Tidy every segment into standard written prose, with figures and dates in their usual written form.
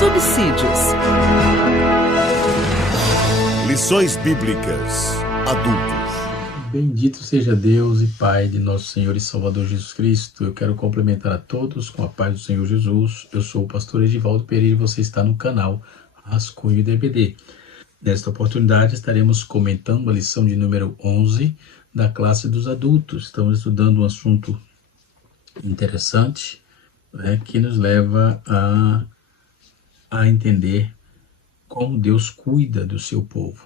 subsídios. Lições Bíblicas Adultos. Bendito seja Deus e Pai de nosso Senhor e Salvador Jesus Cristo. Eu quero cumprimentar a todos com a paz do Senhor Jesus. Eu sou o pastor Edivaldo Pereira e você está no canal Rascunho DBD. Nesta oportunidade estaremos comentando a lição de número 11 da classe dos adultos. Estamos estudando um assunto interessante, que nos leva a entender como Deus cuida do seu povo.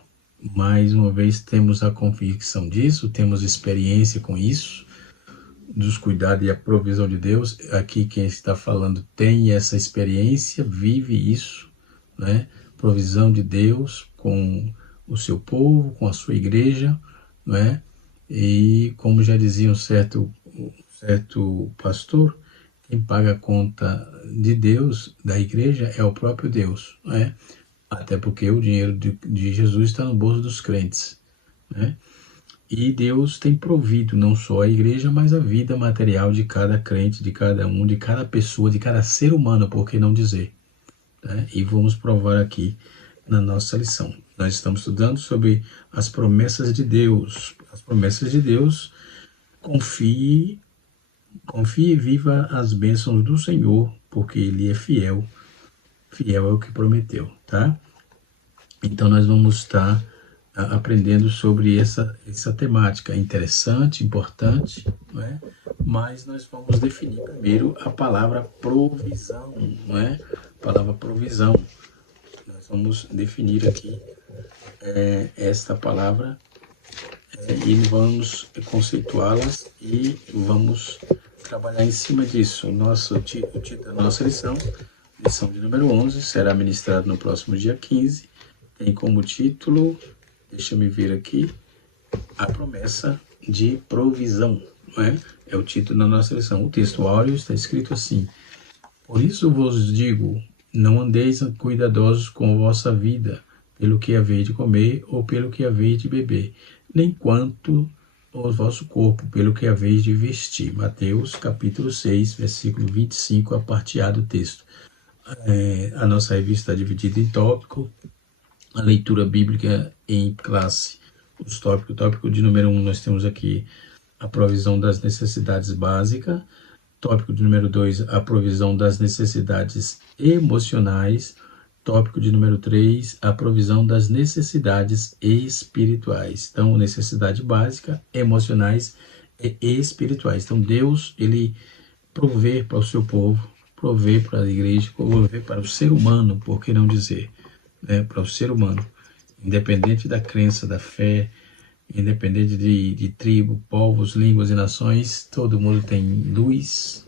Mais uma vez temos a convicção disso, temos experiência com isso, dos cuidados e a provisão de Deus. Aqui quem está falando tem essa experiência, vive isso, provisão de Deus com o seu povo, com a sua igreja, E como já dizia um certo pastor, quem paga a conta de Deus, da igreja, é o próprio Deus, Até porque o dinheiro de Jesus está no bolso dos crentes, E Deus tem provido não só a igreja, mas a vida material de cada crente, de cada um, de cada pessoa, de cada ser humano, por que não dizer? E vamos provar aqui na nossa lição. Nós estamos estudando sobre as promessas de Deus. As promessas de Deus, confie e viva as bênçãos do Senhor, porque Ele é fiel. Fiel é o que prometeu, tá? Então nós vamos estar aprendendo sobre essa temática interessante, importante, Mas nós vamos definir primeiro a palavra provisão, A palavra provisão. Nós vamos definir aqui esta palavra e vamos conceituá-las e vamos trabalhar em cima disso. O título da nossa lição de número 11, será ministrado no próximo dia 15. Tem como título, deixa-me ver aqui, a promessa de provisão, É o título da nossa lição. O texto áureo está escrito assim: por isso vos digo, não andeis cuidadosos com a vossa vida, pelo que haveis de comer ou pelo que haveis de beber, nem quanto ao vosso corpo, pelo que haveis de vestir. Mateus capítulo 6, versículo 25, a parte A do texto. A nossa revista está dividida em tópico, a leitura bíblica em classe, os tópicos. O tópico de número 1, nós temos aqui a provisão das necessidades básicas. Tópico de número 2, a provisão das necessidades emocionais. Tópico de número 3, a provisão das necessidades espirituais. Então, necessidade básica, emocionais e espirituais. Então, Deus, Ele provê para o seu povo, provê para a igreja, provê para o ser humano, por que não dizer, para o ser humano, independente da crença, da fé, independente de tribo, povos, línguas e nações, todo mundo tem luz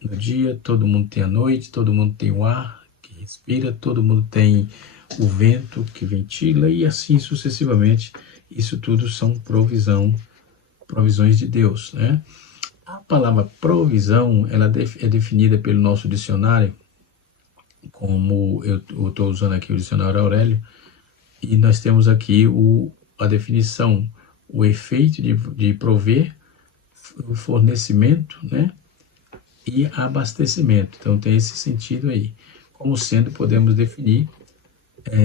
no dia, todo mundo tem a noite, todo mundo tem o ar que respira, todo mundo tem o vento que ventila e assim sucessivamente. Isso tudo são provisões de Deus, A palavra provisão, ela é definida pelo nosso dicionário, como eu estou usando aqui o dicionário Aurélio, e nós temos aqui a definição, o efeito de prover, o fornecimento, e abastecimento. Então tem esse sentido aí. Como sendo, podemos definir,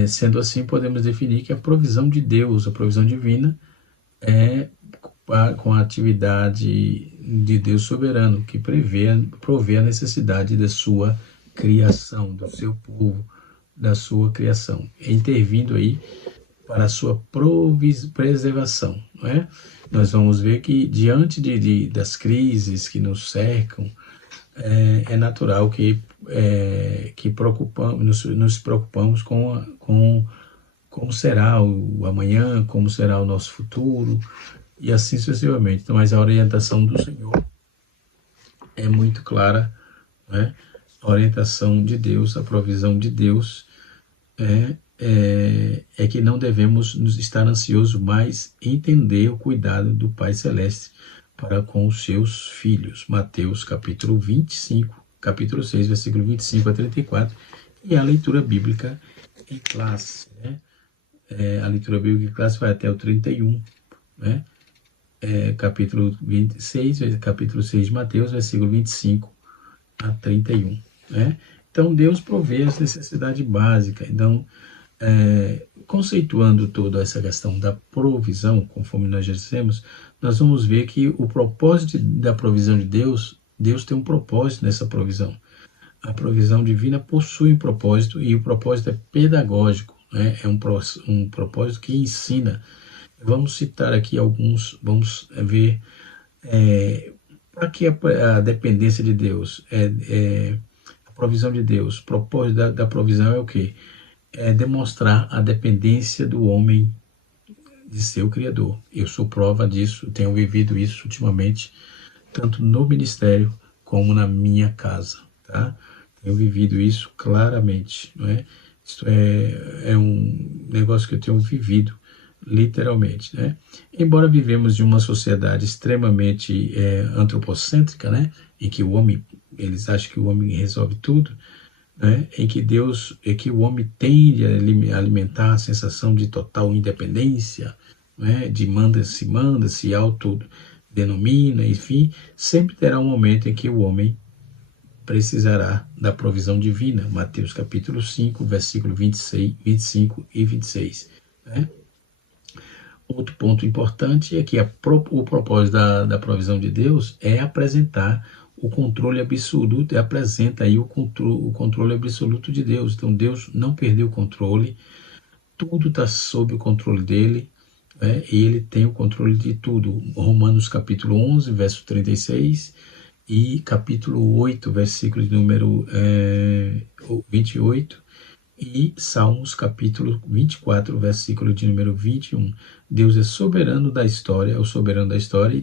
sendo assim, podemos definir que a provisão de Deus, a provisão divina, é com a atividade de Deus soberano, que provê a necessidade da sua criação, do seu povo, da sua criação, intervindo aí para a sua preservação, Nós vamos ver que diante das crises que nos cercam, é natural que nos preocupamos com como será o amanhã, como será o nosso futuro, e assim sucessivamente. Então, mas a orientação do Senhor é muito clara, A orientação de Deus, a provisão de Deus é que não devemos nos estar ansiosos, mas entender o cuidado do Pai Celeste para com os seus filhos. Mateus capítulo 25, capítulo 6, versículo 25 a 34, e a leitura bíblica em classe, A leitura bíblica em classe vai até o 31, capítulo 26, capítulo 6 de Mateus, versículo 25 a 31, Então, Deus provê as necessidades básicas. Então, conceituando toda essa questão da provisão, conforme nós já dissemos, nós vamos ver que o propósito da provisão de Deus, Deus tem um propósito nessa provisão. A provisão divina possui um propósito e o propósito é pedagógico, né? É um propósito que ensina. Vamos citar aqui alguns, vamos ver para que a dependência de Deus, a provisão de Deus. O propósito da provisão é o quê? É demonstrar a dependência do homem de seu Criador. Eu sou prova disso, tenho vivido isso ultimamente, tanto no ministério como na minha casa, tá? Tenho vivido isso claramente, não é? Isso é um negócio que eu tenho vivido, literalmente, né? Embora vivemos em uma sociedade extremamente antropocêntrica, né? Em que o homem, eles acham que o homem resolve tudo, né? Em que o homem tende a alimentar a sensação de total independência, né? De se autodenomina, enfim, sempre terá um momento em que o homem precisará da provisão divina. Mateus capítulo 5, versículo 26, 25 e 26. Né? Outro ponto importante é que o propósito da provisão de Deus é apresentar o controle absoluto, apresenta aí o controle absoluto de Deus. Então Deus não perdeu o controle, tudo está sob o controle dele, né? E ele tem o controle de tudo. Romanos capítulo 11, verso 36 e capítulo 8, versículo de número 28 e Salmos capítulo 24, versículo de número 21. Deus é soberano da história, é o soberano da história e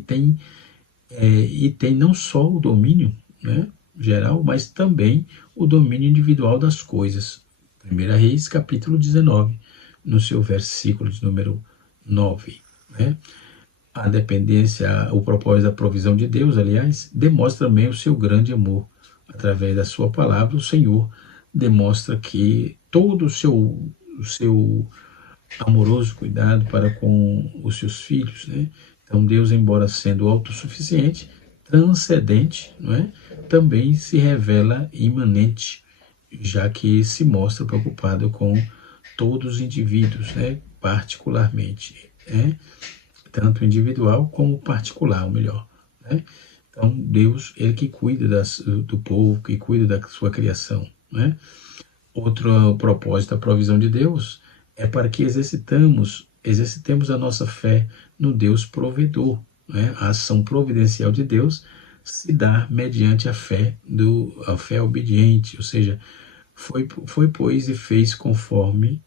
tem não só o domínio, né, geral, mas também o domínio individual das coisas. 1 Reis capítulo 19, no seu versículo de número 9. Né? A dependência, o propósito da provisão de Deus, aliás, demonstra também o seu grande amor. Através da sua palavra, o Senhor demonstra que todo o seu amoroso cuidado para com os seus filhos, né? Então Deus, embora sendo autossuficiente, transcendente, não é? Também se revela imanente, já que se mostra preocupado com todos os indivíduos, né? Particularmente, né? Tanto individual como particular, ou melhor, né? Então Deus, ele que cuida do povo, que cuida da sua criação, né? Outro propósito da provisão de Deus é para que exercitemos a nossa fé no Deus provedor, né? A ação providencial de Deus se dá mediante a fé obediente, ou seja, foi pois e fez conforme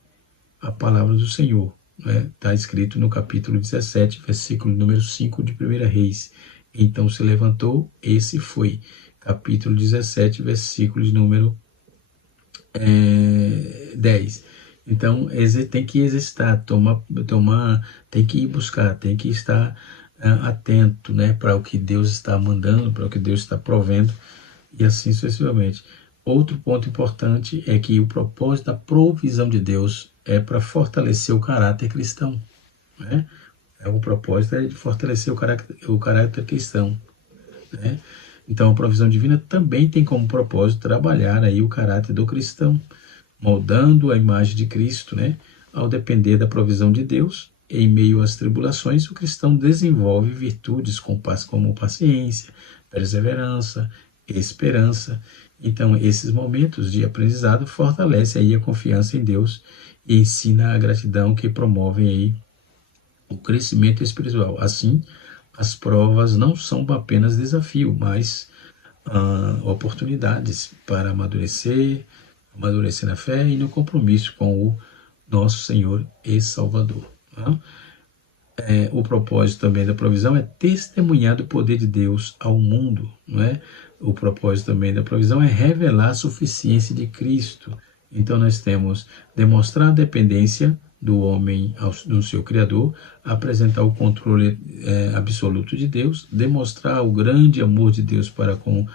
a palavra do Senhor. Está escrito no capítulo 17, versículo número 5 de 1 Reis. Então se levantou, esse foi. Capítulo 17, versículo de número 10. Então, tem que exercitar, tem que ir buscar, tem que estar atento, né, para o que Deus está mandando, para o que Deus está provendo, e assim sucessivamente. Outro ponto importante é que o propósito da provisão de Deus é para fortalecer o caráter cristão. Né? O propósito é de fortalecer o caráter cristão. Né? Então, a provisão divina também tem como propósito trabalhar aí o caráter do cristão, moldando a imagem de Cristo, né? Ao depender da provisão de Deus, em meio às tribulações, o cristão desenvolve virtudes como paciência, perseverança, esperança. Então, esses momentos de aprendizado fortalecem aí a confiança em Deus e ensina a gratidão, que promovem aí o crescimento espiritual. Assim, as provas não são apenas desafio, mas oportunidades para amadurecer na fé e no compromisso com o nosso Senhor e Salvador. Tá? O propósito também da provisão é testemunhar do poder de Deus ao mundo. Não é? O propósito também da provisão é revelar a suficiência de Cristo. Então nós temos demonstrar a dependência do homem no seu Criador, apresentar o controle absoluto de Deus, demonstrar o grande amor de Deus para com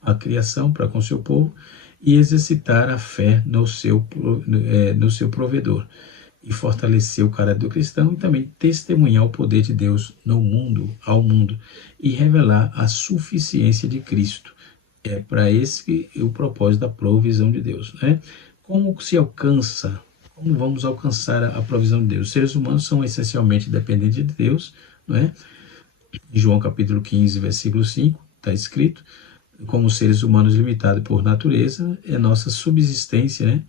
a criação, para com o seu povo, e exercitar a fé no seu provedor, e fortalecer o caráter do cristão, e também testemunhar o poder de Deus ao mundo, e revelar a suficiência de Cristo. É para esse o propósito da provisão de Deus, né? Como se alcança? Como vamos alcançar a provisão de Deus? Os seres humanos são essencialmente dependentes de Deus, não é? Em João capítulo 15, versículo 5, está escrito: como seres humanos limitados por natureza, é nossa subsistência, né,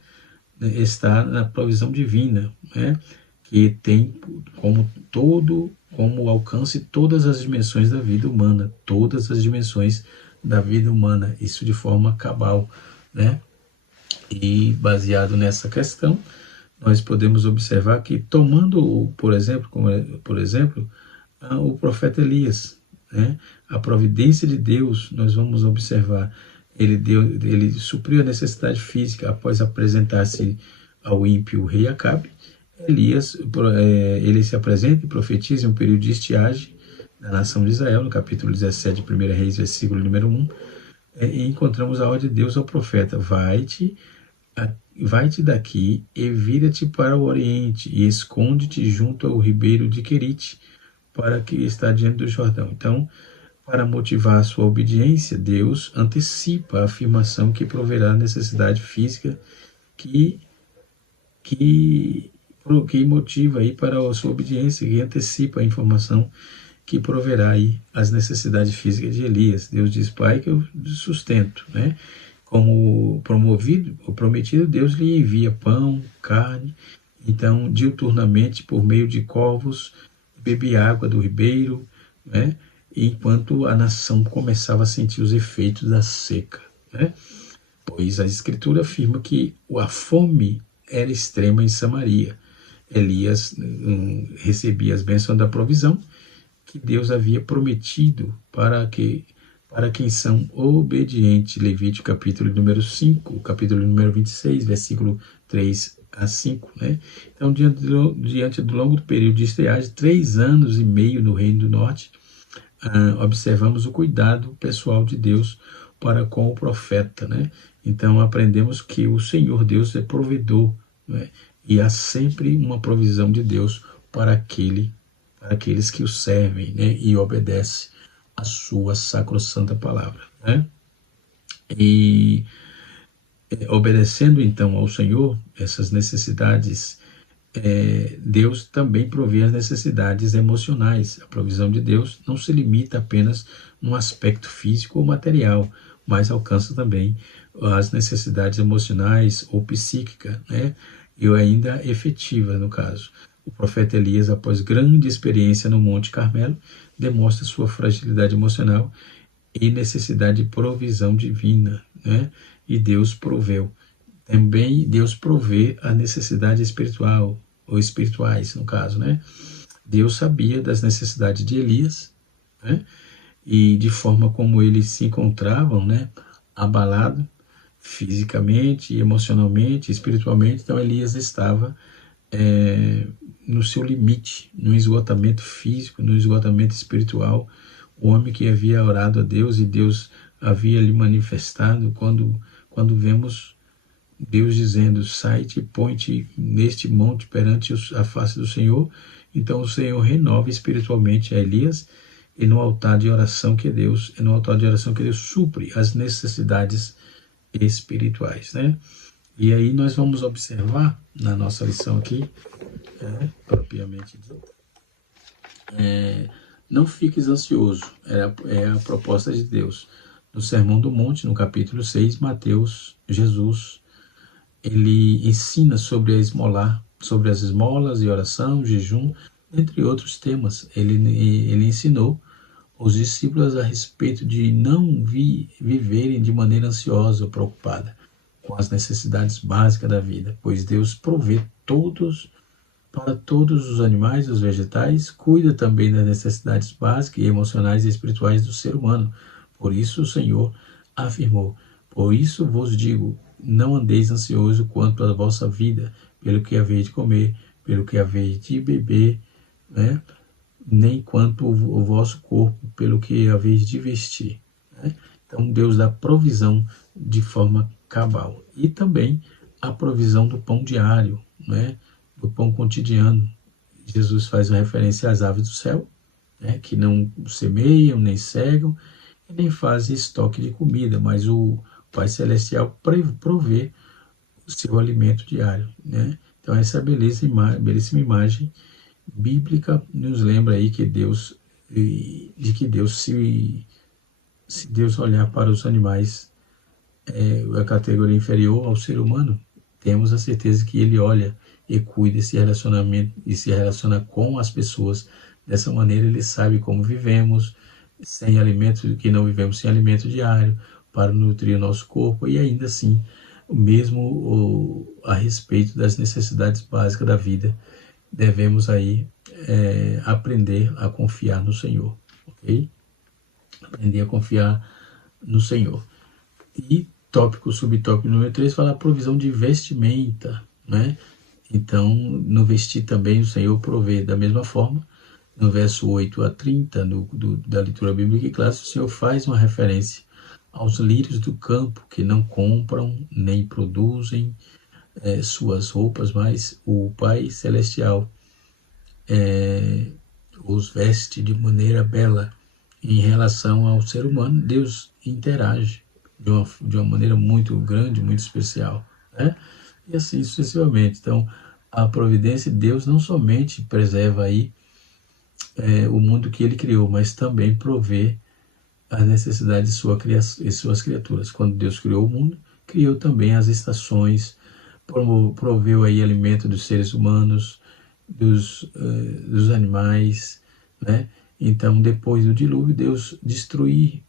está na provisão divina, né, que tem como alcance todas as dimensões da vida humana, todas as dimensões da vida humana, isso de forma cabal, né? E baseado nessa questão, nós podemos observar que, tomando, por exemplo, o profeta Elias, né? A providência de Deus, nós vamos observar, ele supriu a necessidade física após apresentar-se ao ímpio rei Acabe. Elias, ele se apresenta e profetiza em um período de estiagem da nação de Israel, no capítulo 17 de 1 Reis, versículo número 1, e encontramos a ordem de Deus ao profeta: vai-te daqui e vira-te para o oriente e esconde-te junto ao ribeiro de Querite, para que está diante do Jordão. Então, para motivar a sua obediência, Deus antecipa a afirmação que proverá a necessidade física que motiva aí para a sua obediência, que antecipa a informação que proverá aí as necessidades físicas de Elias. Deus diz: Pai, que eu sustento, né? Como prometido, Deus lhe envia pão, carne. Então, diuturnamente, por meio de corvos, bebia água do ribeiro, né? Enquanto a nação começava a sentir os efeitos da seca, né? Pois a Escritura afirma que a fome era extrema em Samaria. Elias recebia as bênçãos da provisão que Deus havia prometido para quem são obedientes. Levítico capítulo número 5, capítulo número 26, versículo 3 a 5. Né? Então, diante do longo período de estiagem, 3 anos e meio no Reino do Norte, observamos o cuidado pessoal de Deus para com o profeta. Né? Então, aprendemos que o Senhor Deus é provedor, né? E há sempre uma provisão de Deus para aqueles que o servem, né? E obedecem a sua sacrossanta palavra, né? E obedecendo então ao Senhor essas necessidades, Deus também provê as necessidades emocionais. A provisão de Deus não se limita apenas no aspecto físico ou material, mas alcança também as necessidades emocionais ou psíquicas, né? E ainda efetiva, no caso. O profeta Elias, após grande experiência no Monte Carmelo, demonstra sua fragilidade emocional e necessidade de provisão divina, né? E Deus proveu. Também Deus provê a necessidade espiritual, ou espirituais, no caso, né? Deus sabia das necessidades de Elias, né? E de forma como eles se encontravam, né? Abalado fisicamente, emocionalmente, espiritualmente. Então Elias estava no seu limite, no esgotamento físico, no esgotamento espiritual. O homem que havia orado a Deus e Deus havia lhe manifestado, quando vemos Deus dizendo: sai-te e põe-te neste monte perante a face do Senhor. Então o Senhor renova espiritualmente a Elias, e no altar de oração que Deus supre as necessidades espirituais, né? E aí nós vamos observar na nossa lição aqui, propriamente dita, não fiques ansioso, é a proposta de Deus. No Sermão do Monte, no capítulo 6, Jesus, ele ensina sobre as esmolas e oração, jejum, entre outros temas. Ele ensinou os discípulos a respeito de não viverem de maneira ansiosa ou preocupada com as necessidades básicas da vida, pois Deus provê para todos os animais e os vegetais, cuida também das necessidades básicas e emocionais e espirituais do ser humano. Por isso o Senhor afirmou: por isso vos digo, não andeis ansioso quanto à vossa vida, pelo que haveis de comer, pelo que haveis de beber, né? Nem quanto o vosso corpo, pelo que haveis de vestir, né? Então Deus dá provisão de forma cabal. E também a provisão do pão diário, né? Do pão cotidiano. Jesus faz uma referência às aves do céu, né? Que não semeiam nem cegam, e nem faz estoque de comida, mas o Pai Celestial provê o seu alimento diário, né? Então essa belíssima imagem bíblica nos lembra aí que Deus, de que Deus, se Deus olhar para os animais, a categoria inferior ao ser humano, temos a certeza que Ele olha e cuida esse relacionamento e se relaciona com as pessoas. Dessa maneira Ele sabe como vivemos, sem alimento, que não vivemos sem alimento diário, para nutrir o nosso corpo, e ainda assim, mesmo a respeito das necessidades básicas da vida, devemos aí aprender a confiar no Senhor, ok? Aprender a confiar no Senhor. E subtópico número 3, fala a provisão de vestimenta, né? Então, no vestir também o Senhor provê. Da mesma forma, no verso 8 a 30 da leitura bíblica clássica, o Senhor faz uma referência aos lírios do campo, que não compram nem produzem suas roupas, mas o Pai Celestial os veste de maneira bela. Em relação ao ser humano, Deus interage de uma maneira muito grande, muito especial, né? E assim sucessivamente. Então, a providência de Deus não somente preserva aí o mundo que Ele criou, mas também provê as necessidades de suas criaturas. Quando Deus criou o mundo, criou também as estações, proveu aí alimento dos seres humanos, dos animais, né? Então, depois do dilúvio, destruir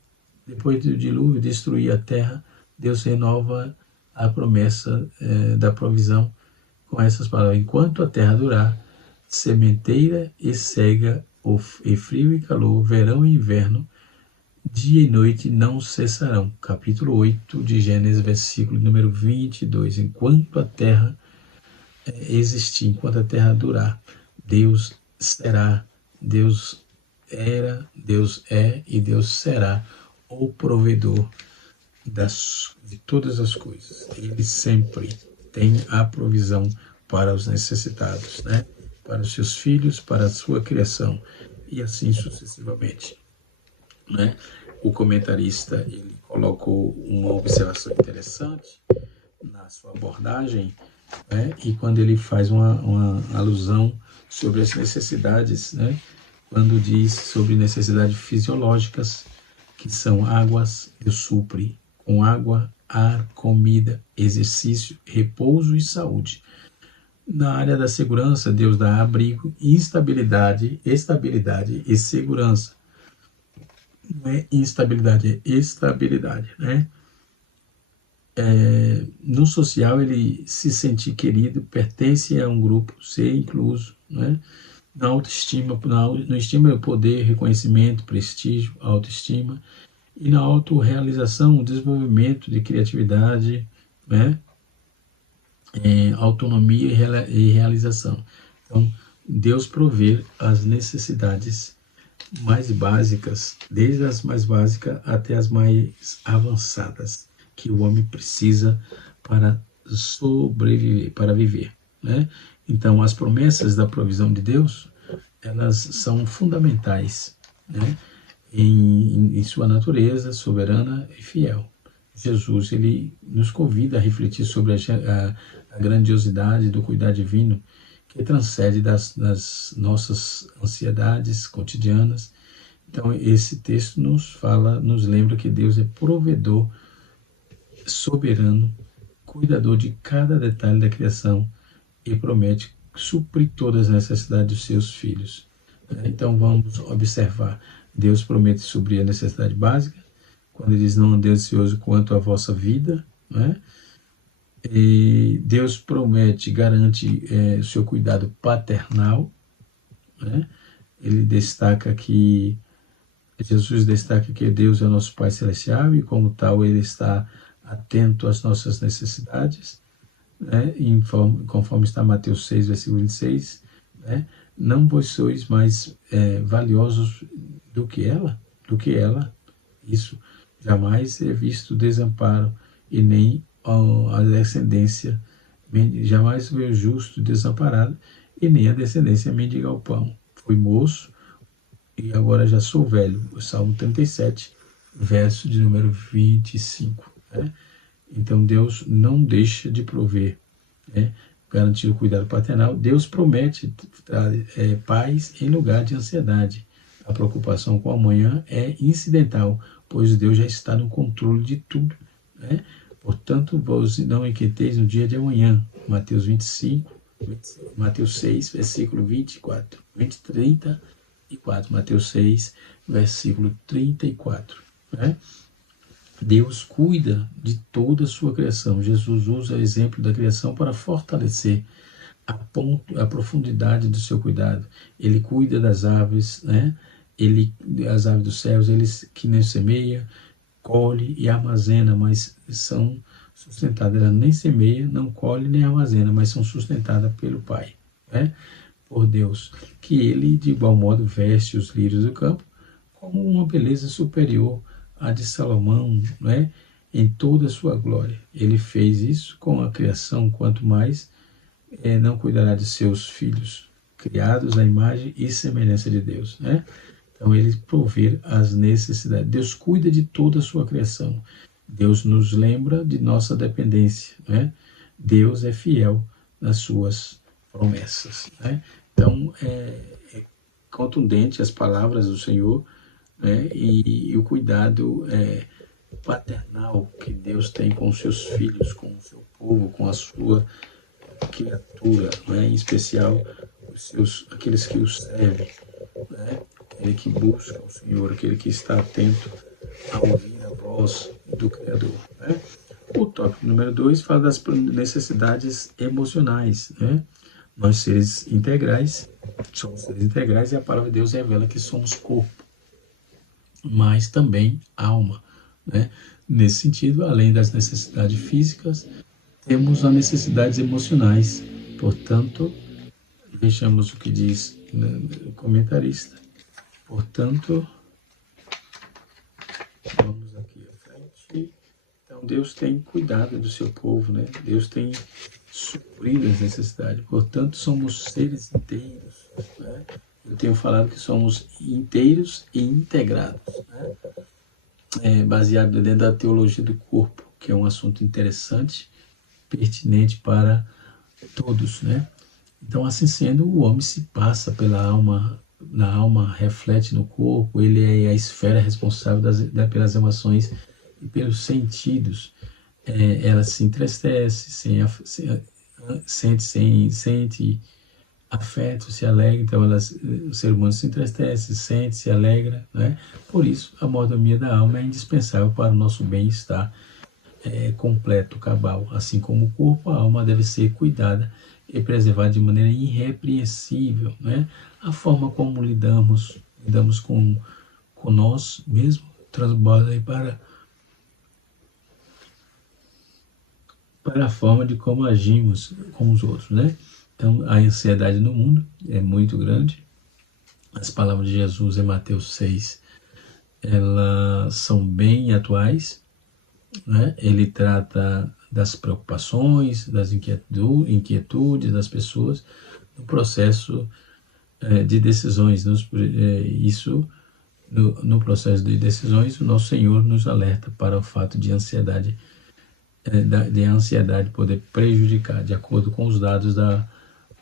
a terra, Deus renova a promessa da provisão com essas palavras: enquanto a terra durar, sementeira e cega, e frio e calor, verão e inverno, dia e noite não cessarão. Capítulo 8 de Gênesis, versículo número 22. Enquanto a terra existir, enquanto a terra durar, Deus será, Deus era, Deus é e Deus será o provedor de todas as coisas. Ele sempre tem a provisão para os necessitados, né? Para os seus filhos, para a sua criação, e assim sucessivamente, né? O comentarista, ele colocou uma observação interessante na sua abordagem, né? E quando ele faz uma alusão sobre as necessidades, né? Quando diz sobre necessidades fisiológicas, que são águas, Deus supre com água, ar, comida, exercício, repouso e saúde. Na área da segurança, Deus dá abrigo, estabilidade e segurança. Não é instabilidade, é estabilidade, né? No social, ele se sentir querido, pertence a um grupo, ser incluso, né? Na autoestima, no estima, poder, reconhecimento, prestígio, autoestima. E na autorrealização, o desenvolvimento de criatividade, né? Autonomia e realização. Então, Deus provê as necessidades mais básicas, desde as mais básicas até as mais avançadas, que o homem precisa para sobreviver, para viver, né? Então, as promessas da provisão de Deus, elas são fundamentais, né? Em sua natureza soberana e fiel. Jesus, ele nos convida a refletir sobre a grandiosidade do cuidado divino que transcende das nossas ansiedades cotidianas. Então, esse texto nos lembra que Deus é provedor, soberano, cuidador de cada detalhe da criação e promete suprir todas as necessidades dos seus filhos. Então, vamos observar. Deus promete suprir a necessidade básica, quando ele diz: não andeis ansioso quanto à vossa vida, né? E Deus promete, garante o seu cuidado paternal, né? Jesus destaca que Deus é o nosso Pai Celestial e, como tal, ele está atento às nossas necessidades, né? Conforme está em Mateus 6, versículo 26, né? Não vós sois mais valiosos do que ela, isso. Jamais é visto desamparo e nem a descendência, jamais veio justo desamparado e nem a descendência mendigar o pão. Fui moço e agora já sou velho. O Salmo 37, verso de número 25. Né? Então Deus não deixa de prover, né? Garantir o cuidado paternal. Deus promete paz em lugar de ansiedade. A preocupação com o amanhã é incidental, pois Deus já está no controle de tudo. Né? Portanto, vos não inquieteis no dia de amanhã. Mateus 6, versículo 24. 34. Mateus 6, versículo 34. Né? Deus cuida de toda a sua criação. Jesus usa o exemplo da criação para fortalecer a profundidade do seu cuidado. Ele cuida das aves, né? As aves dos céus, eles que nem semeia, colhe e armazena, mas são sustentadas. Ela nem semeia, não colhe nem armazena, mas são sustentadas pelo Pai, né? Por Deus, que ele de igual modo veste os lírios do campo como uma beleza superior à de Salomão, né? Em toda a sua glória. Ele fez isso com a criação, quanto mais não cuidará de seus filhos, criados à imagem e semelhança de Deus, né? Então ele provê as necessidades. Deus cuida de toda a sua criação. Deus nos lembra de nossa dependência, né? Deus é fiel nas suas promessas, né? Então é contundente as palavras do Senhor, né? E o cuidado paternal que Deus tem com os seus filhos, com o seu povo, com a sua criatura, né? Em especial aqueles que o servem, né? Aquele que busca o Senhor, aquele que está atento a ouvir a voz do Criador, né? O tópico número 2 fala das necessidades emocionais, né? Nós somos seres integrais e a palavra de Deus revela que somos corpo, mas também alma, né? Nesse sentido, além das necessidades físicas, temos as necessidades emocionais. Portanto, vejamos o que diz o comentarista. Portanto, vamos aqui à frente. Então, Deus tem cuidado do seu povo, né? Deus tem suprido as necessidades. Portanto, somos seres inteiros, né? Eu tenho falado que somos inteiros e integrados, né? Baseado dentro da teologia do corpo, que é um assunto interessante, pertinente para todos, né? Então, assim sendo, o homem se passa pela alma, na alma reflete no corpo, ele é a esfera responsável pelas emoções e pelos sentidos. Ela se entristece, sente afeto, se alegra. Então o ser humano se entristece, sente, se alegra, né? Por isso a mordomia da alma é indispensável para o nosso bem-estar completo, cabal. Assim como o corpo, a alma deve ser cuidada e preservada de maneira irrepreensível, né? A forma como lidamos com nós mesmos transborda aí para a forma de como agimos com os outros, né? Então, a ansiedade no mundo é muito grande. As palavras de Jesus em Mateus 6, elas são bem atuais, né? Ele trata das preocupações, das inquietudes das pessoas no processo de decisões. No processo de decisões, o nosso Senhor nos alerta para o fato de a ansiedade poder prejudicar. De acordo com os dados da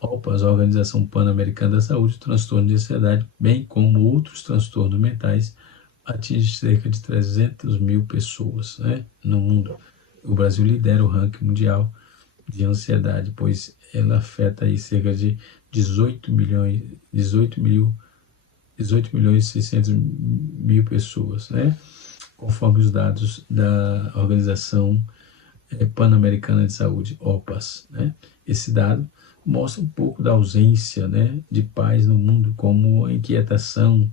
OPAS, a Organização Pan-Americana da Saúde, o transtorno de ansiedade, bem como outros transtornos mentais, atinge cerca de 300 mil pessoas, né, no mundo. O Brasil lidera o ranking mundial de ansiedade, pois ela afeta aí cerca de 18 milhões e 600 mil pessoas, né, conforme os dados da Organização Pan-Americana de Saúde, OPAS, né. Esse dado mostra um pouco da ausência, né, de paz no mundo, como a inquietação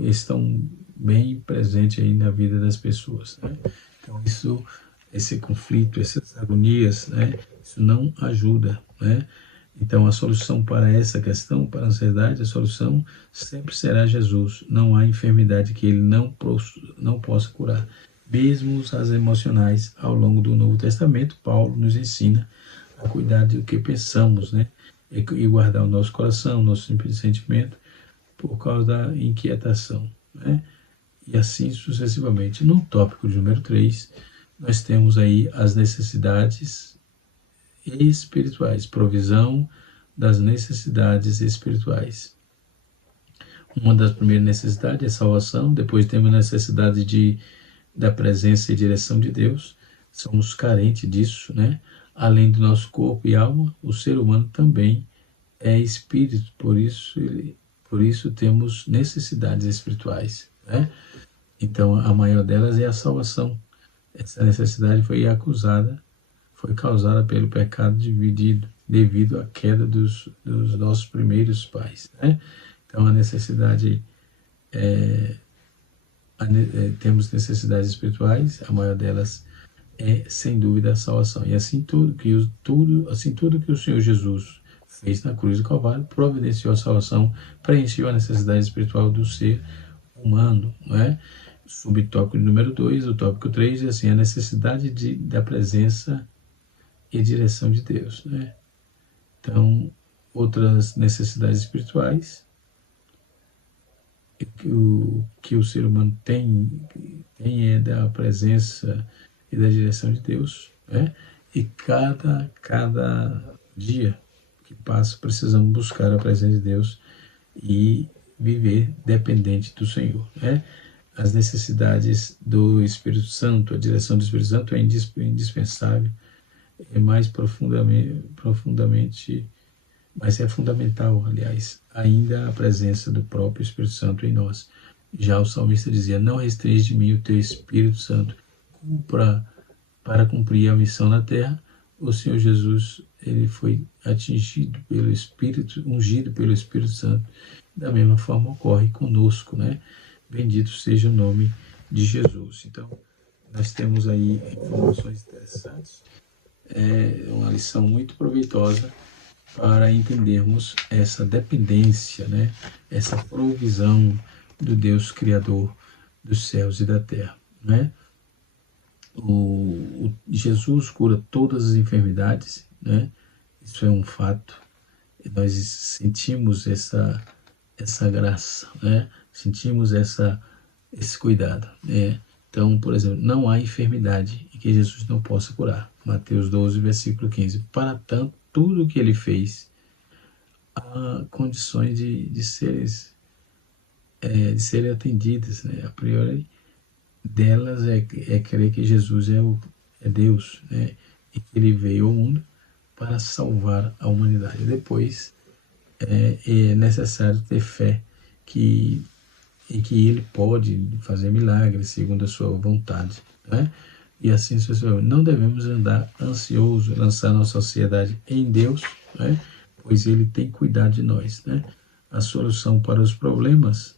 estão bem presentes aí na vida das pessoas, né? Então esse conflito, essas agonias, né, isso não ajuda, né? Então a solução para essa questão, para a ansiedade, a solução sempre será Jesus. Não há enfermidade que ele não possa curar. Mesmo as emocionais, ao longo do Novo Testamento, Paulo nos ensina a cuidar do que pensamos, né? E guardar o nosso coração, o nosso simples sentimento, por causa da inquietação, né? e assim sucessivamente. No tópico de número 3, nós temos aí as necessidades espirituais, provisão das necessidades espirituais. Uma das primeiras necessidades é salvação, depois temos a necessidade da presença e direção de Deus, somos carentes disso, né? Além do nosso corpo e alma, o ser humano também é espírito, por isso temos necessidades espirituais, né? Então, a maior delas é a salvação. Essa necessidade foi causada pelo pecado dividido, devido à queda dos nossos primeiros pais, né? Então, a necessidade temos necessidades espirituais, a maior delas é, sem dúvida, a salvação. E assim tudo que o Senhor Jesus fez na cruz do Calvário, providenciou a salvação, preencheu a necessidade espiritual do ser humano, não é? Subtópico número 2, o tópico 3, é assim, a necessidade da presença e direção de Deus, né? Então, outras necessidades espirituais que o ser humano tem é da presença e da direção de Deus, né? E cada dia que passa, precisamos buscar a presença de Deus e viver dependente do Senhor, né? As necessidades do Espírito Santo, a direção do Espírito Santo é indispensável, é mais profundamente, mas é fundamental, aliás, ainda a presença do próprio Espírito Santo em nós. Já o salmista dizia: não restringe de mim o teu Espírito Santo. Para cumprir a missão na terra, o Senhor Jesus, ele foi atingido pelo Espírito, ungido pelo Espírito Santo. Da mesma forma ocorre conosco, né? Bendito seja o nome de Jesus. Então, nós temos aí informações interessantes, uma lição muito proveitosa para entendermos essa dependência, né? Essa provisão do Deus Criador dos céus e da terra, né? Jesus cura todas as enfermidades, né? Isso é um fato. E nós sentimos essa graça, né? Sentimos esse cuidado, né? Então, por exemplo, não há enfermidade que Jesus não possa curar. Mateus 12, versículo 15. Para tanto, tudo o que ele fez, há condições de serem atendidas, né? A priori delas é crer que Jesus é Deus, né? E que ele veio ao mundo para salvar a humanidade. Depois é necessário ter fé em que ele pode fazer milagres segundo a sua vontade, né? E assim sucessivamente. Não devemos andar ansiosos, lançar nossa ansiedade em Deus, né? Pois ele tem cuidado de nós, né? A solução para os problemas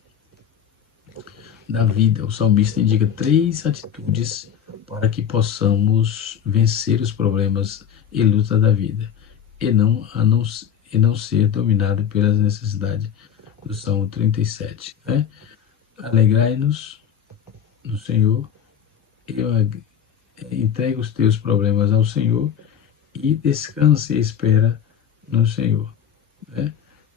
da vida. O salmista indica 3 atitudes para que possamos vencer os problemas e lutas da vida e não ser dominado pelas necessidades do Salmo 37, né? Alegrai-nos no Senhor, entrega os teus problemas ao Senhor e descansa e espera no Senhor, né?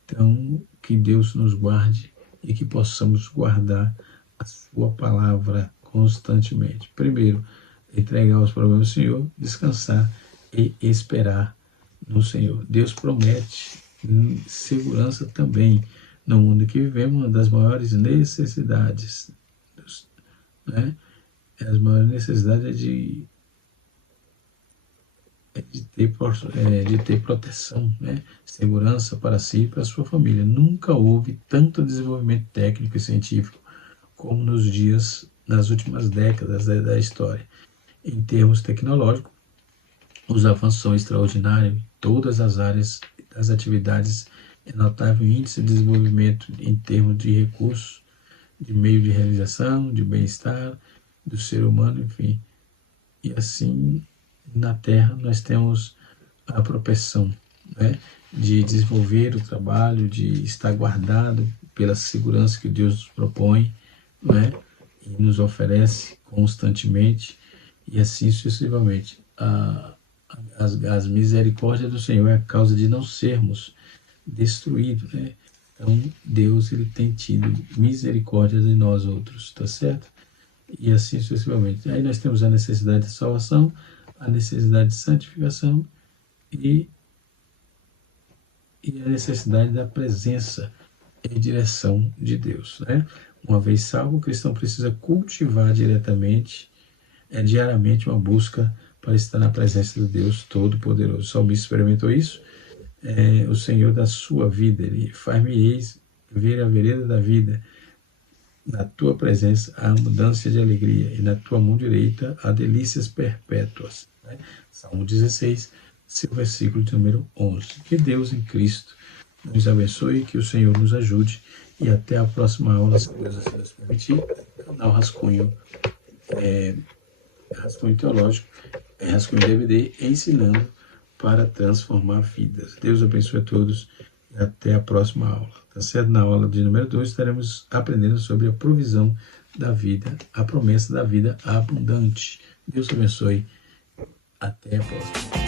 Então, que Deus nos guarde e que possamos guardar a sua palavra constantemente. Primeiro, entregar os problemas ao Senhor, descansar e esperar no Senhor. Deus promete segurança também no mundo que vivemos. Uma das maiores necessidades, né? As maiores necessidades de ter proteção, né? Segurança para si e para a sua família. Nunca houve tanto desenvolvimento técnico e científico como nas últimas décadas da história. Em termos tecnológicos, os avanços são extraordinários em todas as áreas das atividades. É notável o índice de desenvolvimento em termos de recursos, de meio de realização, de bem-estar do ser humano, enfim. E assim, na Terra, nós temos a propensão, né, de desenvolver o trabalho, de estar guardado pela segurança que Deus nos propõe, né, e nos oferece constantemente, e assim sucessivamente. As misericórdias do Senhor é a causa de não sermos destruídos, né? Então, Deus ele tem tido misericórdia de nós outros, tá certo? E assim sucessivamente. Aí nós temos a necessidade de salvação, a necessidade de santificação e a necessidade da presença e direção de Deus, né? Uma vez salvo, o cristão precisa cultivar diariamente uma busca para estar na presença de Deus Todo-Poderoso. O salmista experimentou isso. O Senhor da sua vida, Ele faz-me-eis ver a vereda da vida. Na tua presença há mudança de alegria, e na tua mão direita há delícias perpétuas. Né? Salmo 16, seu versículo de número 11. Que Deus em Cristo nos abençoe, que o Senhor nos ajude, e até a próxima aula, se Deus assim nos permitir, canal Rascunho Teológico, Rascunho DVD, ensinando para transformar vidas. Deus abençoe a todos e até a próxima aula. Tá certo? Na aula de número 2 estaremos aprendendo sobre a provisão da vida, a promessa da vida abundante. Deus abençoe. Até a próxima.